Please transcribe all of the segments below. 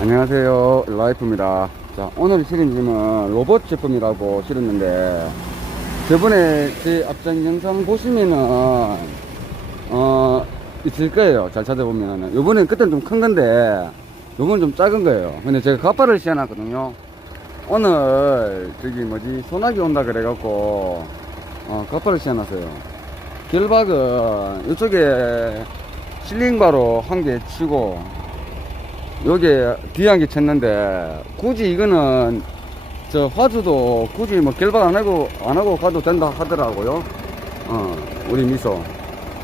안녕하세요. 라이프입니다. 자 오늘 실은 짐은 로봇 제품이라고 실었는데 저번에 제 앞전 영상 보시면은 어 있을 거예요. 잘 찾아보면은. 요번엔 그때는 좀 큰 건데 요건 좀 작은 거예요. 근데 제가 가파를 씌워놨거든요. 오늘 저기 뭐지 소나기 온다 그래갖고 어 가파를 씌워놨어요. 결박은 이쪽에 실링바로 한 개 치고 요게 뒤에 한개 쳤는데 굳이 이거는 저 화주도 굳이 뭐 결박 안 하고 안 하고 가도 된다 하더라고요. 어 우리 미소.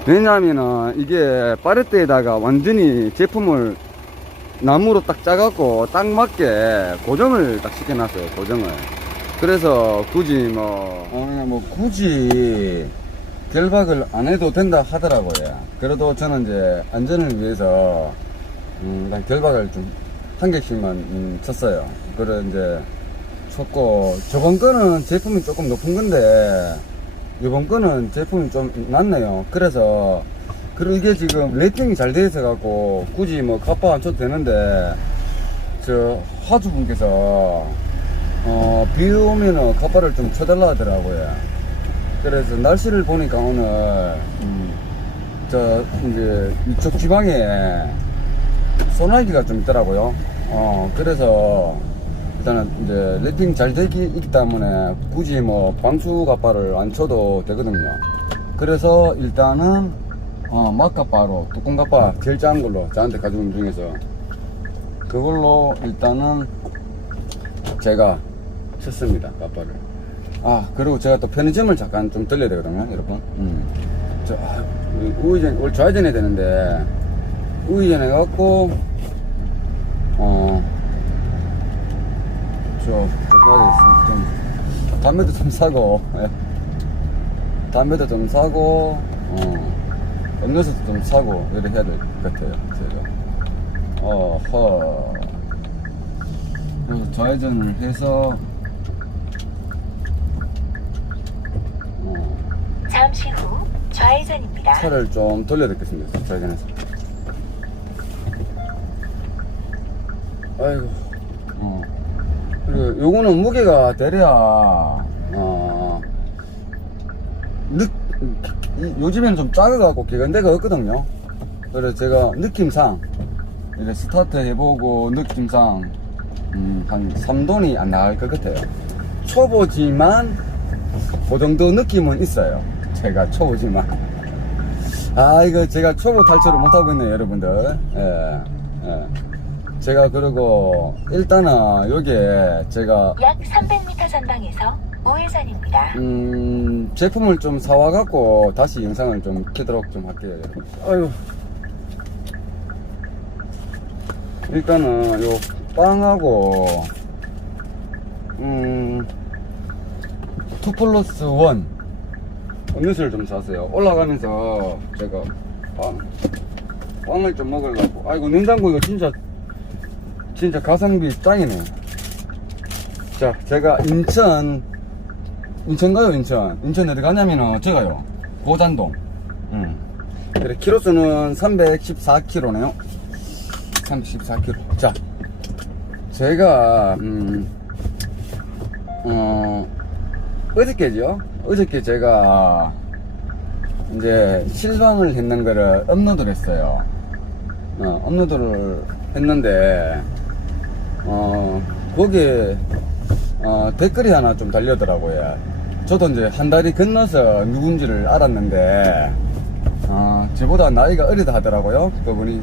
왜냐하면은 이게 파레트에다가 완전히 제품을 나무로 딱 짜갖고 딱 맞게 고정을 딱 시켜놨어요. 고정을. 그래서 굳이 뭐, 어, 뭐 굳이 결박을 안 해도 된다 하더라고요. 그래도 저는 이제 안전을 위해서 음, 난 결박을 좀 한 개씩만 음, 쳤어요. 그래 이제 쳤고 저번 거는 제품이 조금 높은 건데 이번 거는 제품이 좀 낮네요. 그래서 그리고 이게 지금 레이팅이 잘 돼 있어 갖고 굳이 뭐 갑바 안 쳐도 되는데 저 화주분께서 어 비 오면은 갑바를 좀 쳐달라 하더라고요. 그래서 날씨를 보니까 오늘 음, 저 이제 이쪽 지방에 소나기가 좀 있더라고요. 어, 그래서 일단은 이제 래핑 잘 되기 있기 때문에 굳이 뭐 방수 가빠를 안 쳐도 되거든요. 그래서 일단은 어, 막가빠로 뚜껑 가빠 제일 작은 걸로 저한테 가져온 중에서 그걸로 일단은 제가 쳤습니다 가빠를. 아 그리고 제가 또 편의점을 잠깐 좀 들려야 되거든요, 여러분. 음. 저 아, 우회전 원래 좌회전해야 되는데 우회전 해갖고 어, 저, 저 해야 되겠습니다. 좀, 담배도 좀 사고, 예. 담배도 좀 사고, 어, 음료수도 좀 사고, 이렇게 해야 될 것 같아요, 제가. 어허. 그래서 좌회전을 해서, 어, 잠시 후 좌회전입니다. 차를 좀 돌려야 되겠습니다, 좌회전해서. 아이고, 어. 그리고 요거는 무게가 대략, 어, 느, 이- 요즘엔 좀 작아갖고 개간대가 없거든요. 그래서 제가 느낌상, 이렇게 스타트 해보고 느낌상, 음, 한 3돈이 안 나갈 것 같아요. 초보지만, 그 정도 느낌은 있어요. 제가 초보지만. 아, 이거 제가 초보 탈출을 못하고 있네요, 여러분들. 예, 예. 제가 그리고 일단은 여기에 제가 약 300m 전방에서 우회전입니다. 음 제품을 좀 사와 갖고 다시 영상을 좀 켜도록 좀 할게요. 여러분. 아유 일단은 요 빵하고 음2 플러스 1 음료수를 좀 샀어요. 올라가면서 제가 빵 빵을 좀 먹으려고 아이고 냉장고 이거 진짜 진짜 가성비 짱이네. 자, 제가 인천, 인천 가요, 인천. 인천 어디 가냐면은, 제가요. 고잔동. 음. 그래, 키로수는 314km네요. 314km. 자, 제가, 음, 어, 어저께죠? 어저께 제가, 이제, 실방을 했는 거를 업로드를 했어요. 어, 업로드를 했는데, 어, 거기에, 어, 댓글이 하나 좀 달려더라고요. 저도 이제 한 달이 건너서 누군지를 알았는데, 어, 저보다 나이가 어리다 하더라고요. 그분이.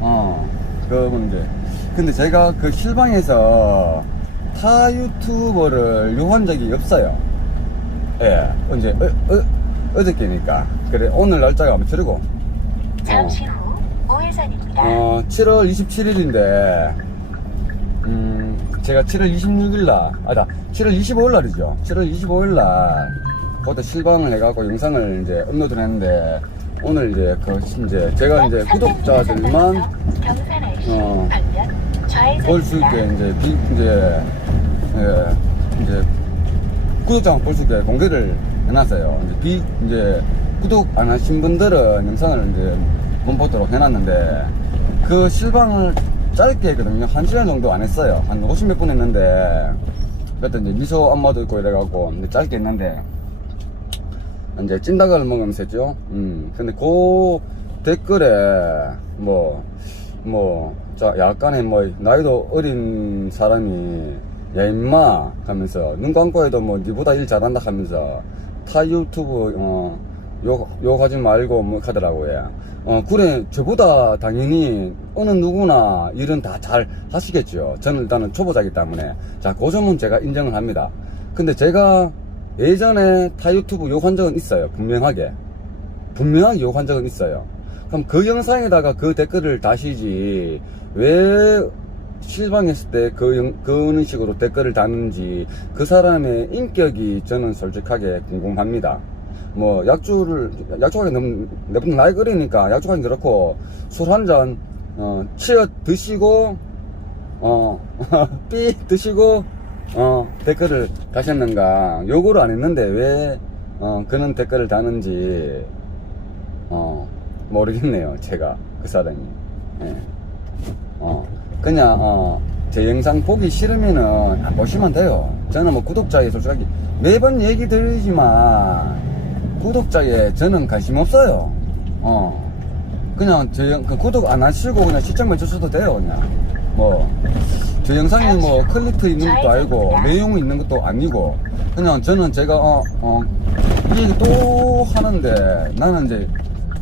어, 그분 이제. 근데 제가 그 실방에서 타 유튜버를 요한 적이 없어요. 예, 이제, 어, 어, 어저께니까. 그래, 오늘 날짜가 아마 틀리고. 잠시 후 우회전입니다. 어, 7월 27일인데, 음, 제가 7월 26일 날, 아니다, 7월 25일 날이죠. 7월 25일 날, 그때 실방을 해갖고 영상을 이제 업로드를 했는데, 오늘 이제 그, 이제 제가 이제 구독자들만 어, 볼 수 있게. 이제, 비, 이제, 예, 이제, 구독자만 볼 수 있게 공개를 해놨어요. 이제 비, 이제, 구독 안 하신 분들은 영상을 이제 못 보도록 해놨는데, 그 실방을 짧게 했거든요. 한 시간 정도 안 했어요. 한 50몇 분 했는데, 그때 이제 미소 안마도 있고 이래갖고, 근데 짧게 했는데, 이제 찐닭을 먹으면서 했죠. 음, 근데 그 댓글에, 뭐, 뭐, 자, 약간의 뭐, 나이도 어린 사람이, 야, 임마, 하면서, 눈 감고 해도 뭐, 니보다 일 잘한다 하면서, 타 유튜브, 어, 욕, 욕하지 말고, 뭐, 하더라고요. 어, 그래, 저보다 당연히, 어느 누구나 일은 다 잘 하시겠죠. 저는 일단은 초보자이기 때문에. 자, 그 점은 제가 인정을 합니다. 근데 제가 예전에 타 유튜브 욕한 적은 있어요. 분명하게. 분명하게 욕한 적은 있어요. 그럼 그 영상에다가 그 댓글을 다시지, 왜 실망했을 때 그, 그런 식으로 댓글을 다는지, 그 사람의 인격이 저는 솔직하게 궁금합니다. 뭐, 약주를, 약주하기 너무, 내분 나이 어리니까 약주하기 그렇고, 술 한 잔, 어, 치어 드시고, 어, 삐 드시고, 어, 댓글을 다셨는가. 요구를 안 했는데 왜, 어, 그런 댓글을 다는지, 어, 모르겠네요. 제가. 그 사람이. 예. 어, 그냥, 어, 제 영상 보기 싫으면은 안 보시면 돼요. 저는 뭐 구독자에 솔직하게 매번 얘기 드리지만, 구독자에 저는 관심 없어요. 어. 그냥 저 영, 그 구독 안 하시고 그냥 시청만 주셔도 돼요, 그냥. 뭐, 저 영상이 뭐 클리프 있는 것도 아니고, 내용 있는 것도 아니고, 그냥 저는 제가, 어, 어, 이 얘기 또 하는데, 나는 이제,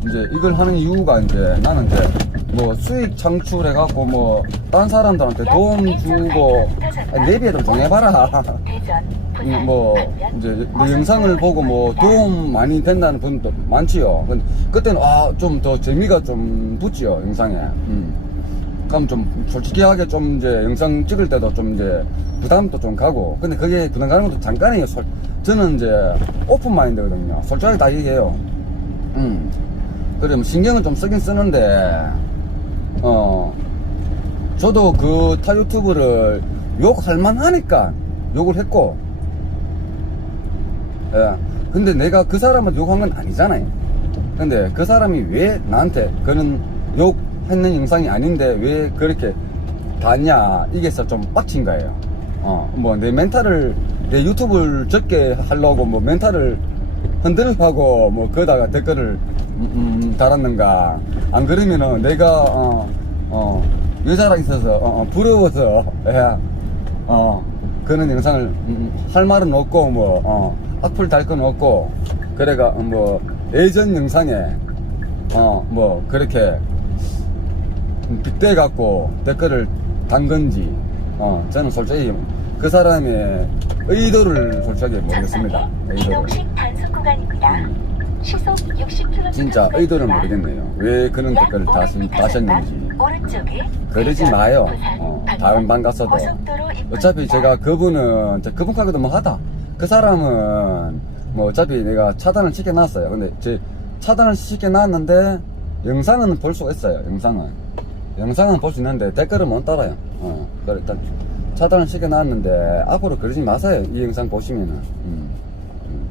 이제 이걸 하는 이유가 이제, 나는 이제, 뭐 수익 창출해갖고 뭐, 딴 사람들한테 도움 주고, 아, 내비에도 좀 해봐라. 뭐 이제 내 영상을 보고 뭐 도움 많이 된다는 분도 많지요. 근데 그때는 아 좀 더 재미가 좀 붙지요 영상에. 음. 그럼 좀 솔직하게 좀 이제 영상 찍을 때도 좀 이제 부담도 좀 가고. 근데 그게 부담 가는 것도 잠깐이에요. 솔- 저는 이제 오픈 마인드거든요. 솔직하게 다 얘기해요. 음. 그래 뭐 신경은 좀 쓰긴 쓰는데 어 저도 그 타 유튜브를 욕할 만하니까 욕을 했고 예. 근데 내가 그 사람한테 욕한 건 아니잖아요. 근데 그 사람이 왜 나한테 그런 욕했는 영상이 아닌데 왜 그렇게 다냐 이게 좀 빡친 거예요. 어, 뭐 내 멘탈을 내 유튜브를 적게 하려고 뭐 멘탈을 흔들려고 뭐 거다가 댓글을 음, 음, 달았는가 안 그러면은 내가 어, 어, 여자랑 있어서 어, 어, 부러워서 예, 어, 그런 영상을 음, 음, 할 말은 없고 뭐 어, 악플 달 건 없고 그래가 뭐 예전 영상에 어 뭐 그렇게 빗대 갖고 댓글을 단 건지 어 저는 솔직히 그 사람의 의도를 솔직하게 모르겠습니다. 의도를. 60km. 진짜 의도를 모르겠네요. 왜 그런 댓글을 다, 다셨는지 그러지 마요. 어, 다음 방 가서도. 어차피 제가 그분은 저 그분 가게도 뭐 하다. 그 사람은 뭐 어차피 내가 차단을 시켜놨어요. 근데 제 차단을 시켜놨는데 영상은 볼 수가 있어요. 영상은 영상은 볼 수 있는데 댓글은 못 따라요. 어, 그래 일단 차단을 시켜놨는데 앞으로 그러지 마세요. 이 영상 보시면은 음, 음.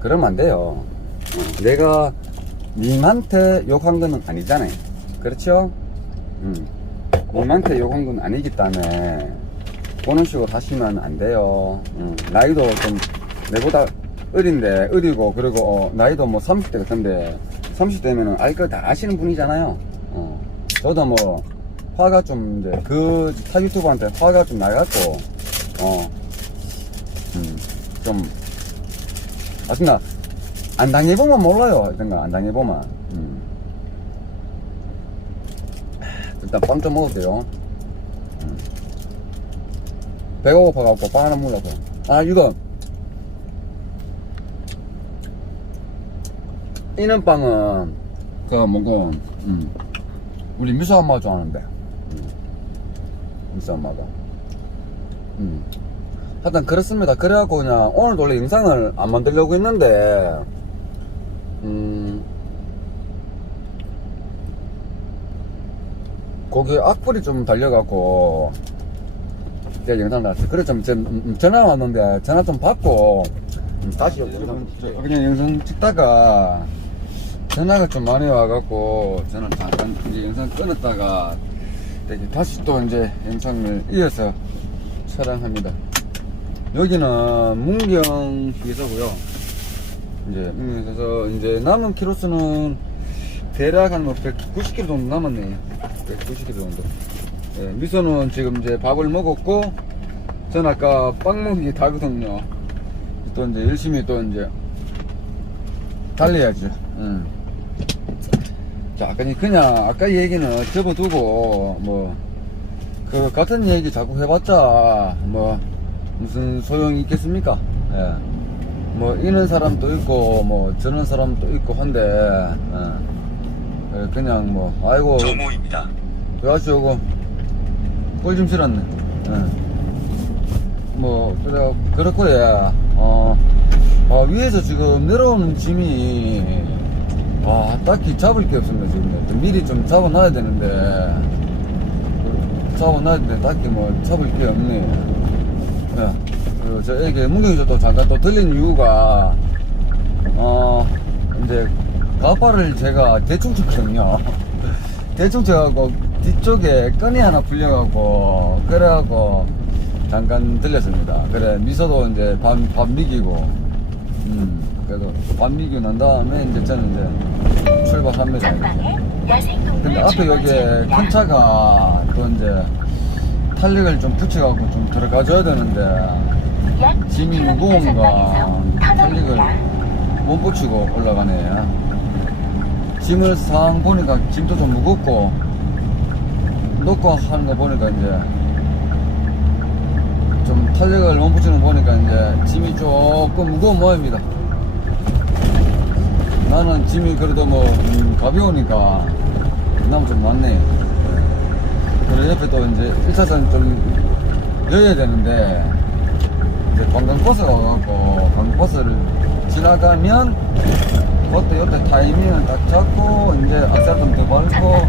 그러면 안 돼요. 어, 내가 님한테 욕한 거는 아니잖아요. 그렇죠? 음. 님한테 욕한 건 아니기 때문에 그런 식으로 하시면 안 돼요. 음, 나이도 좀 내보다 어린데 어리고 그리고 어, 나이도 뭐 30대 같은데 30대면은 알거다 아시는 분이잖아요. 어, 저도 뭐 화가 좀 이제 그 타 유튜버한테 화가 좀 나갖고 어, 음, 좀 아쉽나 안 당해보면 몰라요. 하여튼간 안 당해보면. 음. 일단 빵 좀 먹을게요. 음. 배가 고파갖고 빵 하나 먹으려고. 아, 이거. 이는 빵은, 그, 뭐고, 음. 우리 미소 엄마가 좋아하는데. 음. 미소 엄마가. 음. 하여튼 그렇습니다. 그래갖고 그냥 오늘도 원래 영상을 안 만들려고 했는데, 음, 거기 악플이 좀 달려갖고 제가 영상 나왔어요. 그래 좀 전, 음, 전화 왔는데 전화 좀 받고 음, 다시 영상 찍- 그냥 영상 찍다가 전화가 좀 많이 와갖고 저는 잠깐 이제 영상 끊었다가 네, 다시 또 이제 영상을 이어서 촬영합니다. 여기는 문경 휴게소고요. 이제 문경에서 이제 남은 키로수는 대략 한뭐 190km 정도 남았네요. 190km 정도. 예, 미소는 지금 이제 밥을 먹었고, 전 아까 빵 먹기 다거든요. 또 이제 열심히 또 이제 달려야죠. 응. 자, 그냥, 그냥 아까 얘기는 접어두고, 뭐, 그 같은 얘기 자꾸 해봤자, 뭐, 무슨 소용이 있겠습니까? 예. 뭐, 이는 사람도 있고, 뭐, 저는 사람도 있고 한데, 예. 예, 그냥 뭐, 아이고. 왜 하시 오고, 꼴좀 실었네. 예. 뭐, 그래, 그렇고, 예. 어, 아, 위에서 지금 내려오는 짐이, 아, 딱히 잡을 게 없습니다, 지금. 좀 미리 좀 잡아놔야 되는데, 그, 잡아놔야 되는데, 딱히 뭐, 잡을 게 없네. 예. 그, 저에게 문경에서 또 잠깐 또 들린 이유가, 어, 이제, 가파를 제가 대충 쳤거든요. 대충 쳐갖고, 뒤쪽에 끈이 하나 풀려갖고, 그래갖고, 잠깐 들렸습니다. 그래, 미소도 이제 밥, 밥 미기고, 음, 그래도 밥 미기고 난 다음에 이제 저는 이제 출발합니다. 근데 앞에 여기에. 큰 차가 또 이제 탄력을 좀 붙여갖고 좀 들어가줘야 되는데, 약 짐이 2km 무거운가 탄력을. 못 붙이고 올라가네. 짐을 상 보니까 짐도 좀 무겁고, 놓고 하는 거 보니까 이제, 좀 탄력을 못 붙이는 거 보니까 이제 짐이 조금 무거운 모양입니다. 나는 짐이 그래도 뭐, 음, 가벼우니까, 그나마 좀 낫네. 그리고 옆에 또 이제 1차선 좀 여야 되는데, 이제 관광버스가 와갖고 관광버스를 지나가면 그때 옆에 타이밍을 딱 잡고 이제 악셀 좀더 밟고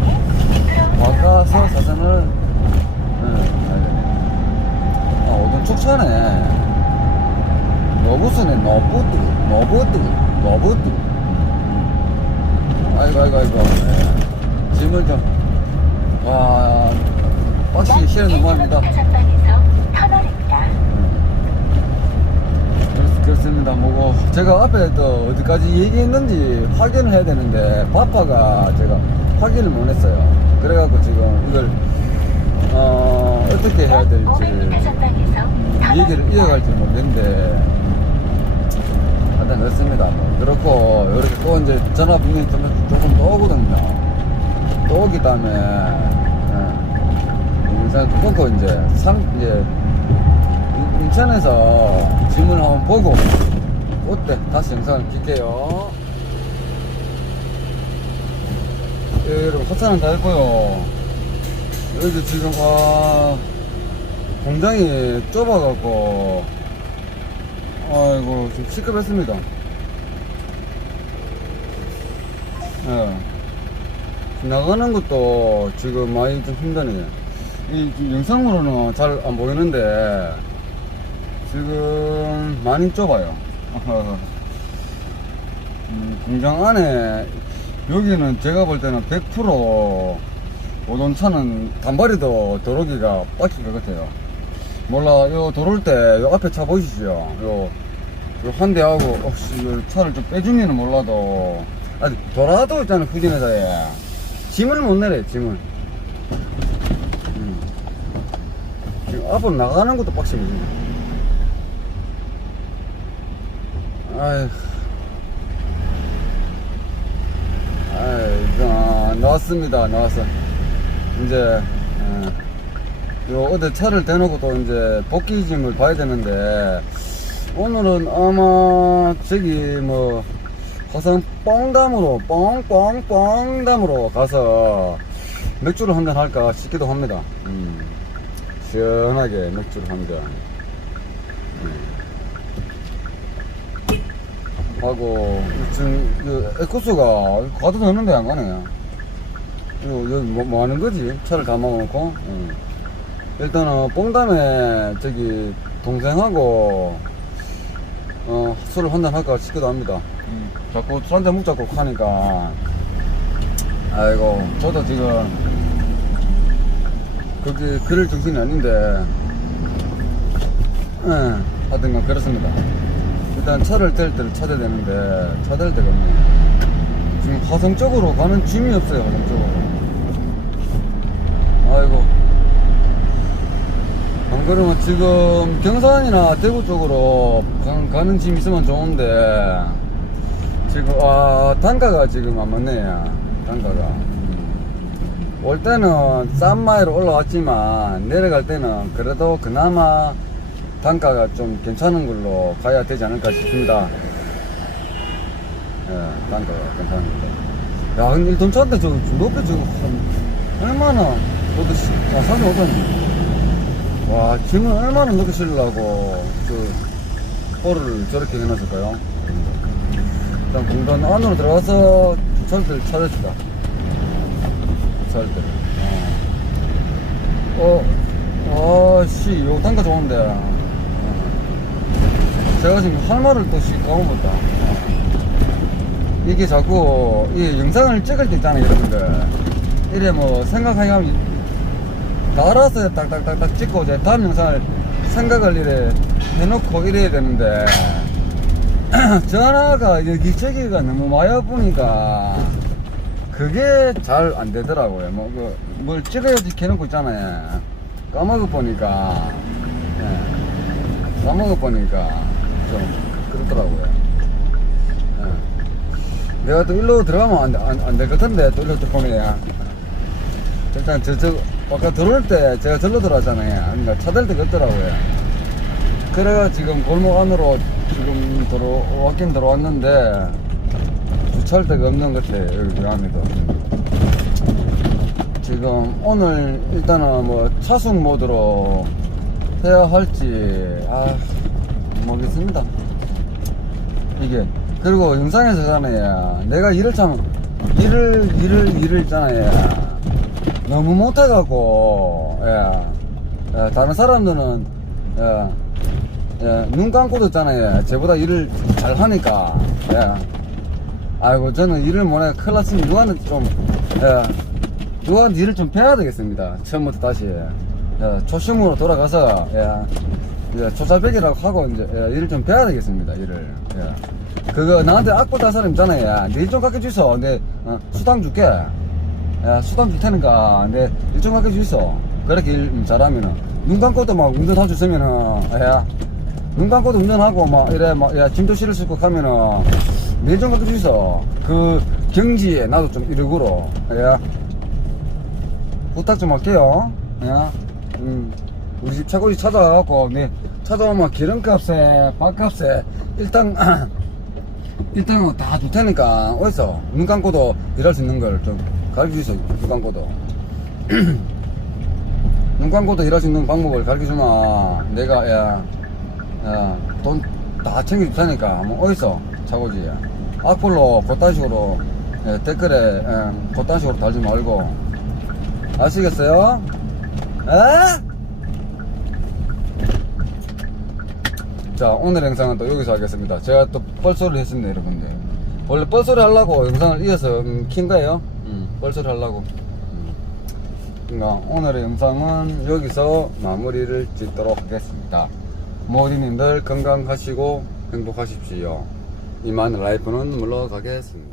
응, 가야 되네. 아, 오돈 축사네 너부스네 너부드 너부드 너부드 아이고 아이고 아이고 네. 짐을 좀와 뭐합니다 전방에서 터널입니다. 그렇, 그렇습니다. 뭐고 제가 앞에 또 어디까지 얘기했는지 확인을 해야 되는데 바빠가 제가 확인을 못 했어요. 그래갖고 지금 이걸 어, 어떻게 해야 약 될지 500m 전방에서 이 얘기를. 이어갈지 모르겠는데 하여튼 그렇습니다. 뭐 그렇고 이렇게 또 이제 전화 분명히 좀 조금 또 오거든요. 또 오기 때문에 예. 인상 끊고 이제 상 이제 인- 인천에서 짐을 한번 보고 그때 다시 영상을 킬게요. 예, 여러분 하차는 다 했고요. 여기 지금 아 공장이 좁아갖고 아이고 좀 시급했습니다. 예. 나가는 것도 지금 많이 좀 힘드네요. 이 영상으로는 잘 안 보이는데 지금 많이 좁아요. 음, 공장 안에 여기는 제가 볼 때는 100% 오돈차는 단발이도 도로기가 빡칠 것 같아요. 몰라, 요 도로일 때, 요 앞에 차 보이시죠? 요, 요 한 대하고, 혹시 요 차를 좀 빼주면은 몰라도, 아니, 돌아도 있잖아, 후진에서에. 짐을 못 내려, 짐을. 음. 지금 앞으로 나가는 것도 빡십니다. 아휴. 아이, 아, 나왔습니다. 나왔어. 이제, 어, 요, 어디 차를 대놓고 또 이제 복귀짐을 봐야 되는데, 오늘은 아마, 저기, 뭐, 화성 뻥담으로, 뻥뻥뻥담으로 가서 맥주를 한 잔 할까 싶기도 합니다. 음, 시원하게 맥주를 한 잔. 하고 지금 그 에코스가 가도 되는데 안 가네. 이거 여기 뭐, 뭐 하는 거지? 차를 다 막아놓고. 응. 일단은 뽕담에 저기 동생하고 어 술을 한잔 할까 싶기도 합니다. 음, 자꾸 술 한잔 먹자고 하니까 아이고 저도 지금 거기 그럴 정신이 아닌데 예 하여튼간 그렇습니다 일단 차를 뗄 때를 찾아야 되는데 찾을 데가 없네요. 지금 화성 쪽으로 가는 짐이 없어요 화성 쪽으로. 아이고. 안 그러면 지금 경산이나 대구 쪽으로 가, 가는 짐 있으면 좋은데 지금 아 단가가 지금 안 맞네 단가가. 음. 올 때는 싼 마이로 올라왔지만 내려갈 때는 그래도 그나마 단가가 좀 괜찮은 걸로 가야 되지 않을까 싶습니다. 예 단가가 괜찮은 걸로. 야 근데 돈 찾는데 저 높게 저거 한 얼마나 아 사진 오더니? 와 짐을 얼마나 높게 실으려고 그 볼을 저렇게 해놨을까요? 일단 공단 안으로 들어가서 주차를 찾읍시다. 때를 어, 어, 아씨 요 단가 좋은데. 어. 제가 지금 할 말을 또씨 까먹었다 어. 이게 자꾸 이 영상을 찍을 때 있잖아요 여러분들 이래 뭐 생각하면 달아서 딱딱딱딱 찍고 이제 다음 영상을 생각을 이래 해놓고 이래야 되는데 전화가 여기저기가 너무 많이 보니까 그게 잘 안 되더라고요. 뭐, 그, 뭘 찍어야지 해놓고 있잖아요. 까먹어 보니까, 예. 까먹어 보니까 좀 그렇더라고요. 예. 내가 또 일로 들어가면 안, 안, 안 될 것 같은데, 또 일로 또 보면. 일단 저, 저, 아까 들어올 때 제가 절로 들어왔잖아요. 그러니까 차댈 데가 없더라고요. 그래가 지금 골목 안으로 지금 들어왔긴 들어왔는데, 주차할 데가 없는 것 같아요. 여기 그 안에도. 지금 오늘 일단은 뭐 차순 모드로 해야 할지, 아, 모르겠습니다. 이게. 그리고 영상에서잖아요. 내가 일을 참, 일을, 일을, 일을 있잖아요. 너무 못해갖고, 예. 예, 다른 사람들은, 예, 예, 눈 감고도 있잖아요. 쟤보다 일을 잘 하니까, 예. 아이고, 저는 일을 못해. 큰일 났으면 누구한테 좀, 예, 누구한테 일을 좀 배워야 되겠습니다. 처음부터 다시. 예, 초심으로 돌아가서, 예, 예, 초짜배기라고 하고, 이제, 예, 일을 좀 배워야 되겠습니다. 일을. 예. 그거 나한테 악보다 한 사람 있잖아요. 내일좀 가르쳐 주소. 내, 어, 수당 줄게. 야, 수당 줄 테니까, 내 일정 가게 주있어. 그렇게 일 잘하면은. 눈 감고도 막 운전할 수 있으면은, 야, 눈 감고도 운전하고, 막, 이래, 막, 야, 짐도 실을 수 있고 하면은, 내일좀 가게 주있어. 그 경지에 나도 좀 이르고로, 야. 부탁 좀 할게요. 야, 음, 우리 집 차고지 찾아와갖고, 네, 찾아오면 기름값에, 밥값에, 일단, 일단은 다 줄 테니까, 어디서? 눈 감고도 일할 수 있는 걸 좀 가르쳐 주세요, 눈 감고도. 눈 감고도 일할 수 있는 방법을 가르쳐 주면, 내가, 야, 야, 돈 다 챙겨 줄 테니까, 뭐, 어디서? 차고지. 악플로, 그딴 식으로, 예, 댓글에, 예, 그딴 식으로 달지 말고. 아시겠어요? 에? 자 오늘 영상은 또 여기서 하겠습니다. 제가 또 뻘소리를 했습니다 여러분들. 원래 뻘소리 하려고 영상을 이어서 음, 킨 거예요. 음, 뻘소리 하려고. 음. 그러니까 오늘의 영상은 여기서 마무리를 짓도록 하겠습니다. 모디님들 건강하시고 행복하십시오. 이만 라이프는 물러가겠습니다